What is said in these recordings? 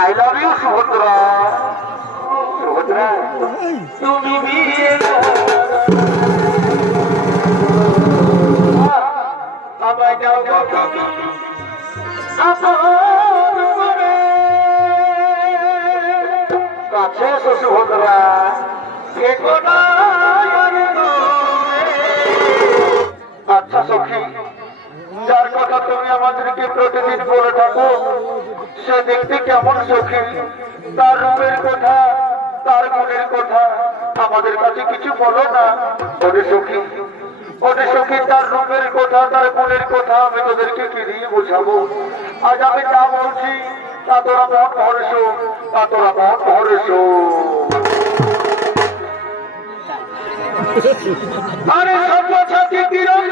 I love you Subhadra Subhadra তুমি বিয়ে আমায় দাও কাছে সুভদ্রা। আচ্ছা সখী যার কথা তুমি আমাদেরকে প্রতিদিন বলে থাকো সে দেখতে কেমন সখী? তার রূপের কথা, তার গুণের কথা, আমাদের কাছে কিছু বলো না। ওরে সখী ওরে সখী, তার রূপের কথা, তার গুণের কথা আমি তোদেরকে কি দিয়ে বোঝাবো? আজ আমি যা বলছি, তা তোরা মন ভরে শোন তা তোরা মন ভরে শোন আরে সব্যসাচী তীরন্দাজি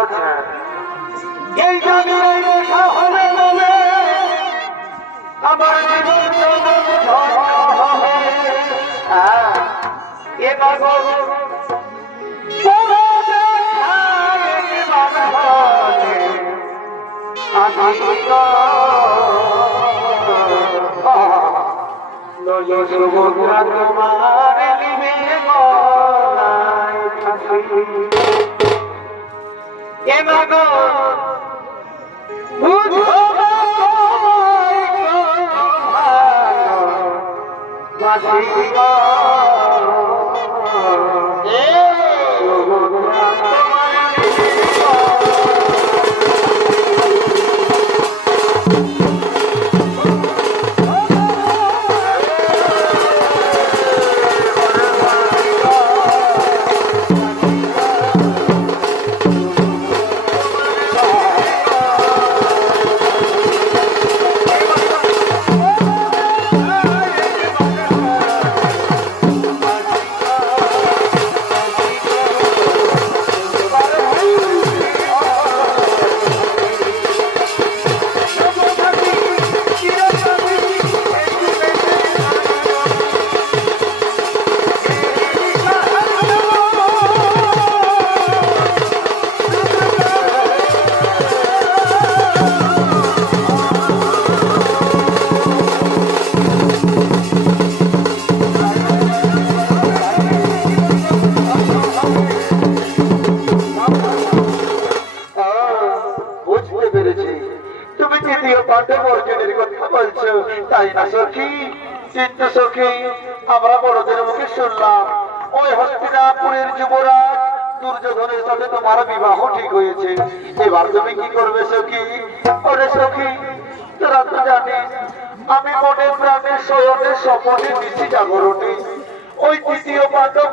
আচ্ছা এই জায়গায় দেখা হবে বলে আমার জীবন ধন্য হবে হ্যাঁ, এবার গলায় ফাঁসি। আমরা বড়দের মুখে শুনলাম, ওই হস্তিনাপুরের যুবরাজ, দুর্যোধনের সাথে তোমার বিবাহ ঠিক হয়েছে। এবার তুমি কি করবে ওরে তোরা তো জানিস, আমি মনে প্রাণে শয়নে স্বপনে জাগরণে। ওই তৃতীয়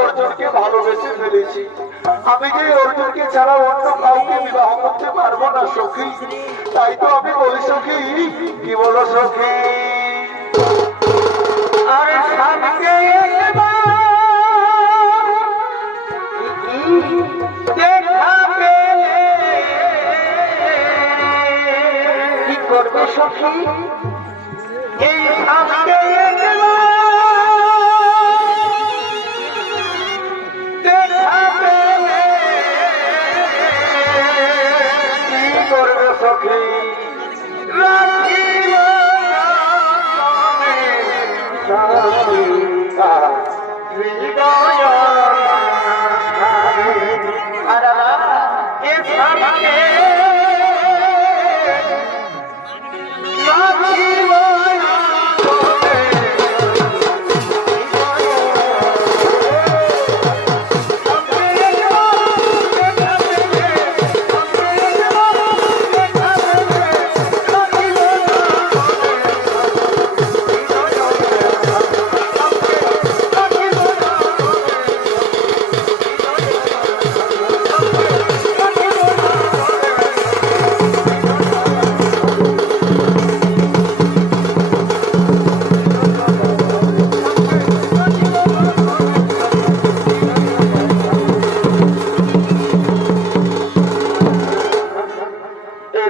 অর্জুনকে ভালোবেসে ফেলেছি। আমি যে অর্জুনকে ছাড়া অন্য কাউকে বিবাহ করতে পারব না সখী, তাই তো আমি বলি, সখী, কি বলো সখী? করবে সখী? এই সামনে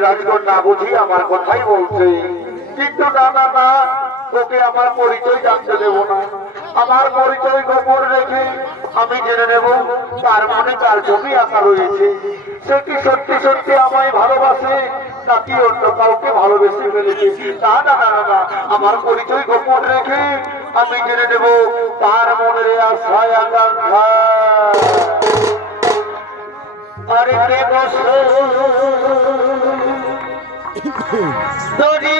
না বুঝি আমার কথাই বলছে। কিন্তু না না না তোকে আমার পরিচয় জানতে দেব না। আমার পরিচয় গোপন রেখে আমি জেনে নেব তার মনে তার ছবি আঁকা রয়েছে। সে কি সত্যি সত্যি আমায় ভালোবাসে নাকি অন্য কাউকে ভালোবেসে ফেলেছে? না না না না, আমার পরিচয় গোপন রেখে আমি জেনে নেব তার মনের আশায় আকাঙ্ক্ষা। আরে কে বসে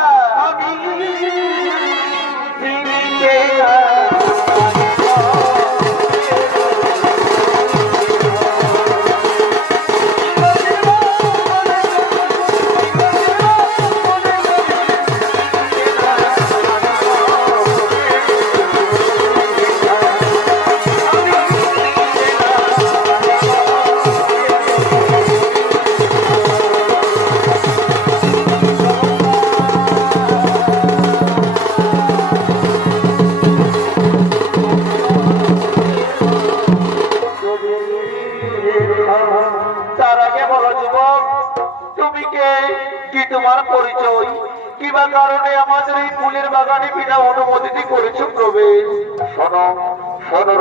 শোনো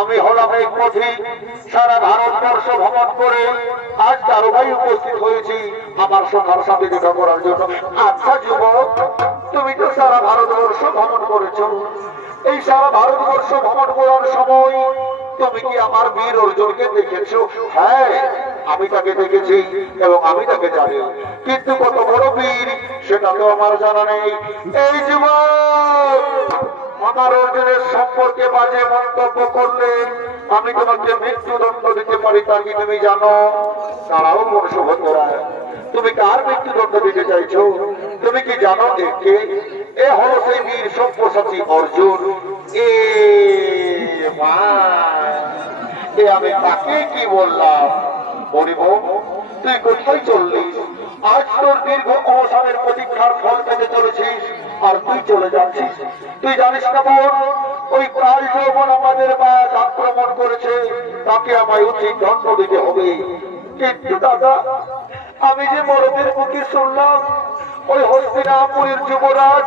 আমি হলাম এক পথিক সারা ভারতবর্ষ ভ্রমণ করে আজ দারোগাই উপস্থিত হয়েছি আমার সখার সাথে দেখা করার জন্য। আচ্ছা যুবক, তুমি তো সারা ভারতবর্ষ ভ্রমণ করেছ। এই সারা ভারতবর্ষ ভ্রমণ করার সময় তুমি কি আমার বীর অর্জুনকে দেখেছ? হ্যাঁ আমি তাকে দেখেছি এবং আমি তাকে জানি। কিন্তু কত বড় বীর, সেটা তো আমার জানা নেই। এই যুবক আমার অর্জুনের সম্পর্কে বাজে মন্তব্য করলে আমি তোমাকে মৃত্যুদণ্ড দিতে পারি তা কি তুমি জানো? তারাও বংশভদ্রা তুমি কার মৃত্যুদণ্ড দিতে চাইছো? তুমি কি জানো একে এ হলো সেই বীর সব্যসাচী অর্জুন। এ এ আমি তাকে কি বললাম? বলিব তুই কোথায় চললি? আজ তোর দীর্ঘ অবসানের প্রতীক্ষার ফল পেতে চলেছিস। আর তুই চলে যাচ্ছিস। তুই জানিস না বোন, ওই প্রায় যৌবন আমাদের বাস আক্রমণ করেছে, তাকে আমায় উচিত দণ্ড দিতে হবে। কিন্তু দাদা, আমি যে মরদের মুখে শুনলাম, ওই হস্তিনাপুরের যুবরাজ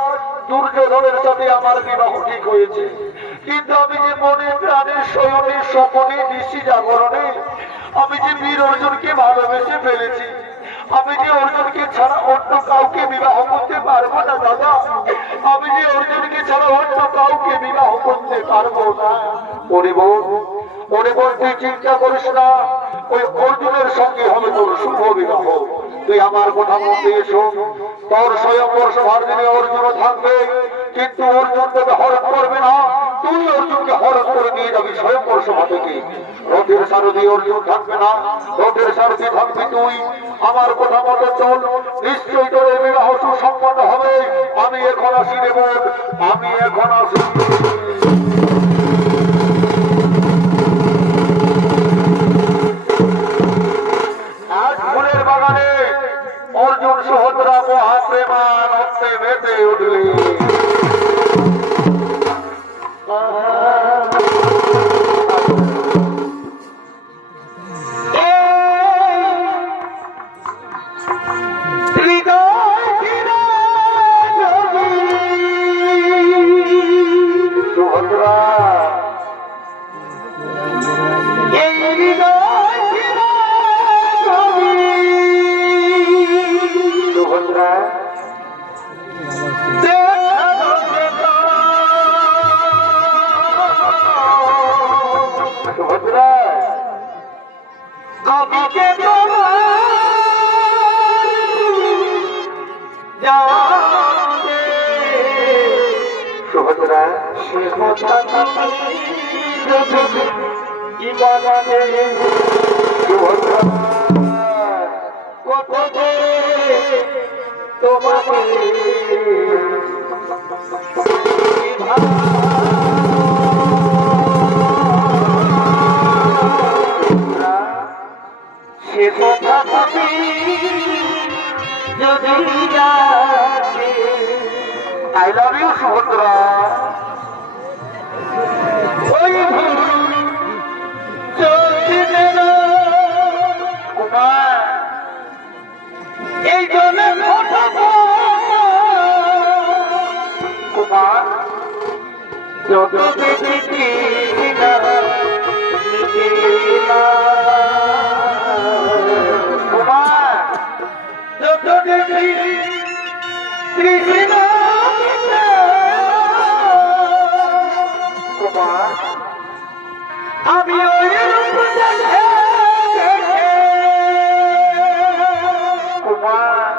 দুর্যোধনের সাথে আমার বিবাহ ঠিক হয়েছে। কিন্তু আমি যে মনে প্রাণের শয়নে স্বপনে নিশি জাগরণে, আমি যে বীর অর্জুনকে ভালোবেসে ফেলেছি আমি যে অর্জুনকে ছাড়া অন্য কাউকে বিবাহ করতে পারব না, দাদা। আমি যে অর্জুনকে ছাড়া অন্য কাউকে বিবাহ করতে পারব না। ওরে বোন ওরে বোন তুই চিন্তা করিস না। ওই অর্জুনের সঙ্গে হবে তোর শুভ বিবাহ। তুই আমার কথা মন দিয়ে শোন তোর স্বয়ং সভার দিনে অর্জুন থাকবে। কিন্তু অর্জুন তোকে হরণ করবে না। তুই অর্জুনকে হরণ করে নিয়ে যাবি স্বয়ং সভা থেকে। রথের সারথি অর্জুন থাকবে না। রথের সারথি থাকবি তুই। আমার কথা মতো চল। নিশ্চয়ই তোর এই বিবাহ সুসম্পন্ন হবে। আমি এখন আসি দেব আমি এখন আসি। সুভদ্রা মহাপ্রেমান অন্তে মেতে উঠলে সে কথা ভাবি যদি আই লাভ ইউ সুভদ্রা এই কথা কুমার যত দেখি কুমার যত দেখি কুমার আমি ওই রূপ দেখে কুমার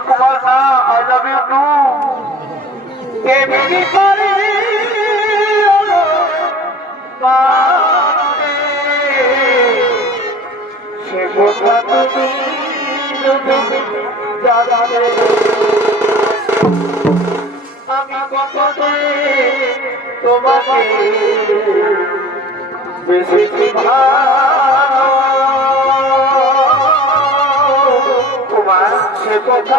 কুমার না আই লাভ ইউ টু কেমনি পারি পারে সে কথা তুমি তোমাকে বেশি কুমার সে কথা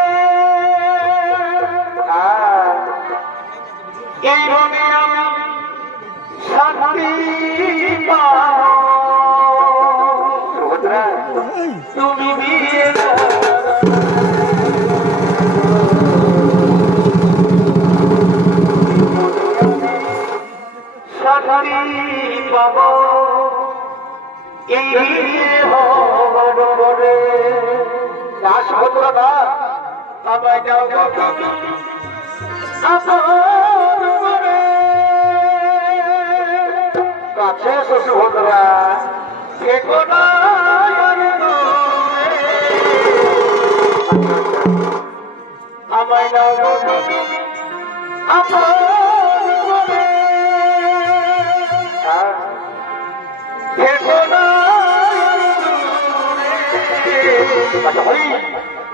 এই মনে আমি শান্তি তুমি বিয়ে শান্তি এই হবে না সুভদ্রা না আমায় দাও গো কাছে সুভদ্রা থেকো না। আমায় না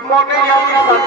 মনে আমার